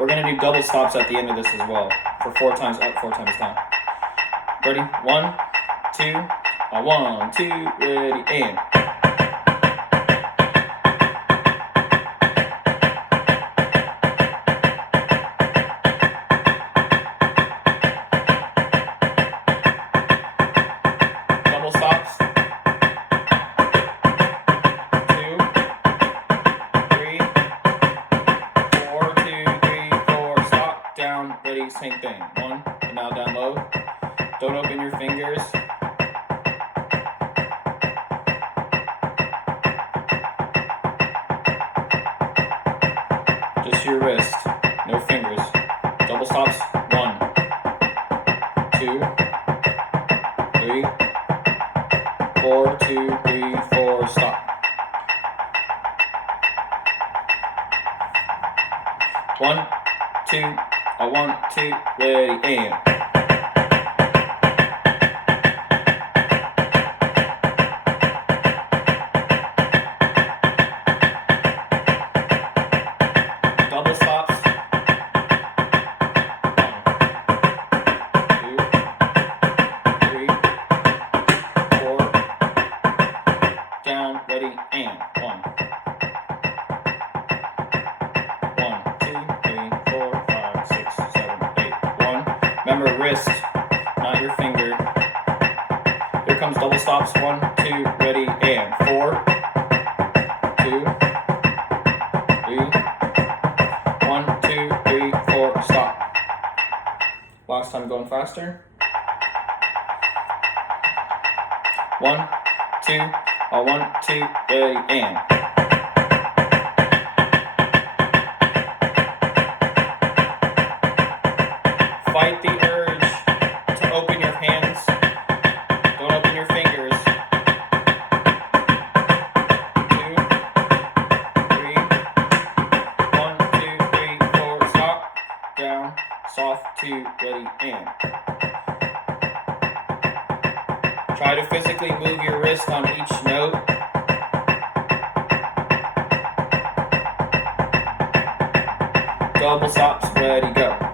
We're going to do double stops at the end of this as well, for 4 times up, 4 times down. Ready? 1, 2, 1, 2, ready, and. Double stops. 2, 3, 4, 2, 3, 4, stop, down, ready, same thing. 1, and now down low. Don't open your fingers. Just your wrist, no fingers. Double stops. 1, 2, 3, 4, 2, 3, 4, stop. 1, 2, 1, 2, ready, and. Double stops. 1, 2, 3, 4. Down, ready, and. 1, 2, 3, 4, 5, 6, 7, 8. 1. Remember, wrist, not your finger. Here comes double stops. 1, 2, ready, and. 4, 2, 3. 1, 2, 3, 4, stop. Last time going faster. 1, 2, 1, 2, ready, and. Fight the urge to open your hands. Don't open your fingers. 2, 3, 1, 2, 3, 4, stop, down, soft, 2, ready, and. Try to physically move your wrist on each note. Double stops, ready, go.